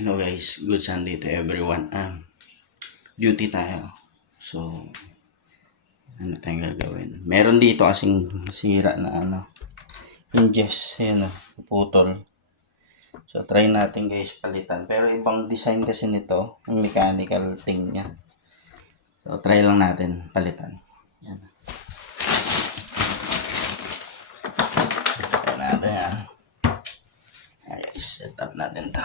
Hello guys, good Sunday to everyone. Duty tayo. So, ano tayong gagawin? Meron dito kasing sira na hinges, ayan putol. So, try natin guys palitan. Pero ibang design kasi nito, yung mechanical thing niya. So, try lang natin palitan. Ayan. Try natin yan. Ayan guys, set up natin to.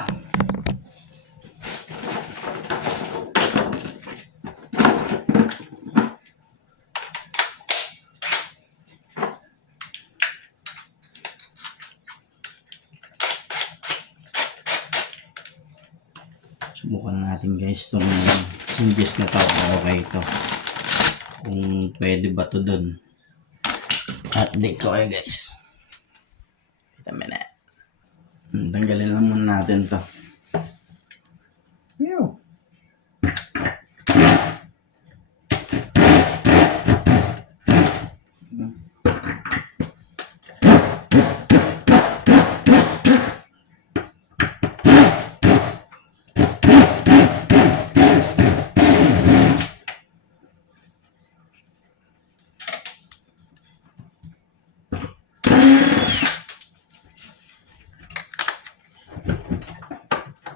Subukan natin guys itong hinges na to. Okay ito. Kung pwede ba ito dun. Update ko kayo guys. Wait a minute. Tanggalin lang muna natin to. Ew.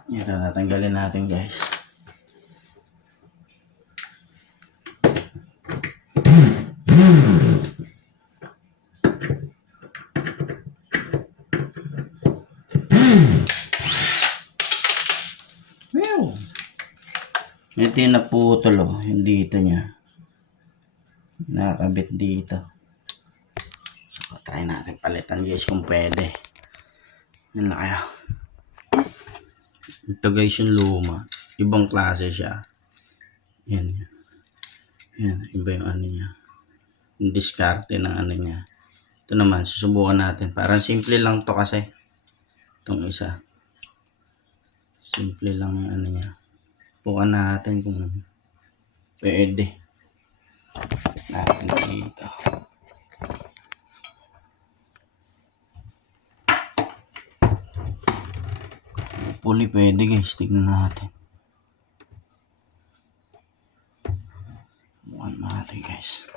Ito, natanggalin natin guys. Wow. Ito yung naputol yung dito niya. Nakakabit dito. So, try natin palitan guys kung pwede. Yan na kaya. Ito guys yung luma. Ibang klase siya. Yan. Yan. Iba yung ano niya. Yung diskarte ng ano niya. Ito naman. Susubukan natin. Parang simple lang to kasi. Itong isa. Simple lang yung ano niya. Subukan natin kung pwede. Natin dito. Puli pwede guys, tignan natin. Bukan natin guys.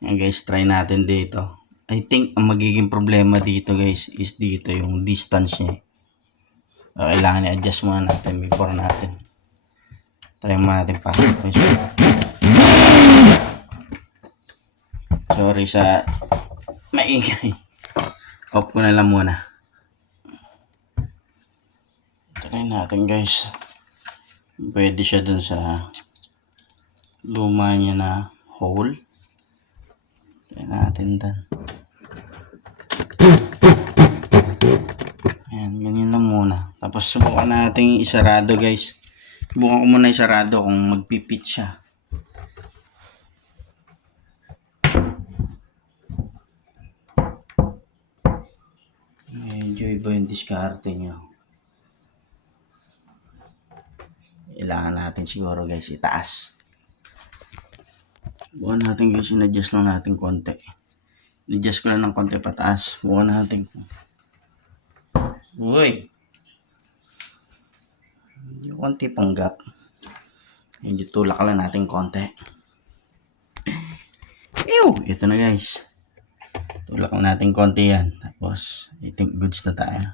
Yan guys, try natin dito. I think ang magiging problema dito guys is dito yung distance niya. Kailangan i-adjust muna natin before natin. Try muna natin pa. Sorry sa maingay. Off ko na lang muna. Try natin guys. Pwede siya dun sa luma niya na hole. Try natin dun. Ayan, ganyan lang muna. Tapos subukan natin isarado guys. Subukan ko muna isarado kung magpipit siya. Medyo iba yung diskarte nyo. Kailangan natin siguro guys itaas. Bukan natin guys, in-adjust lang natin konti. In-adjust ko lang ng konti pataas. Bukan natin. Uy! Medyo konti pang gap. Medyo tulak lang natin konti. Ew! Ito na guys. Tulak lang natin konti yan. Tapos, I think goods na tayo.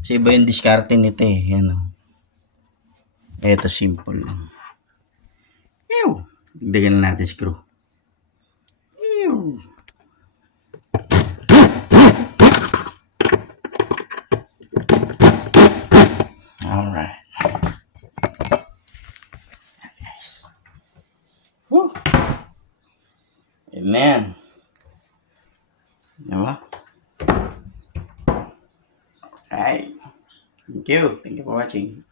Kasi iba yung diskarte nito Yan Ito simple lang. Ew! Dagdagan na natin screw. Ew! Alright. Woo! Amen. Diba? Okay. Thank you. Thank you for watching.